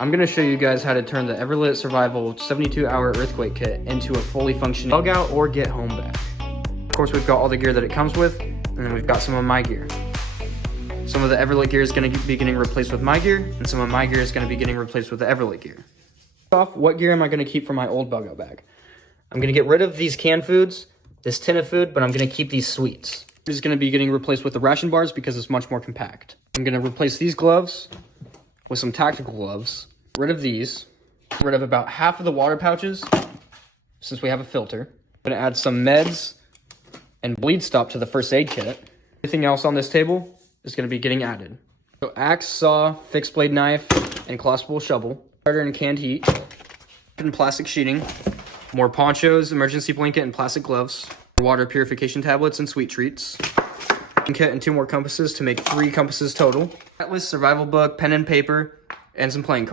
I'm gonna show you guys how to turn the Everlit Survival 72-hour earthquake kit into a fully functioning bug out or get home bag. Of course, we've got all the gear that it comes with, and then we've got some of my gear. Some of the Everlit gear is gonna be getting replaced with my gear, and some of my gear is gonna be getting replaced with the Everlit gear. Off, what gear am I gonna keep for my old bug out bag? I'm gonna get rid of these canned foods, this tin of food, but I'm gonna keep these sweets. This is gonna be getting replaced with the ration bars because it's much more compact. I'm gonna replace these gloves with some tactical gloves. Get rid of these. Get rid of about half of the water pouches since we have a filter. I'm gonna add some meds and bleed stop to the first aid kit. Everything else on this table is gonna be getting added. So axe, saw, fixed blade knife, and collapsible shovel. Starter and canned heat. And plastic sheeting. More ponchos, emergency blanket, and plastic gloves. Water purification tablets and sweet treats. Kit and 2 more compasses to make 3 compasses total. Atlas, survival book, pen and paper, and some playing cards.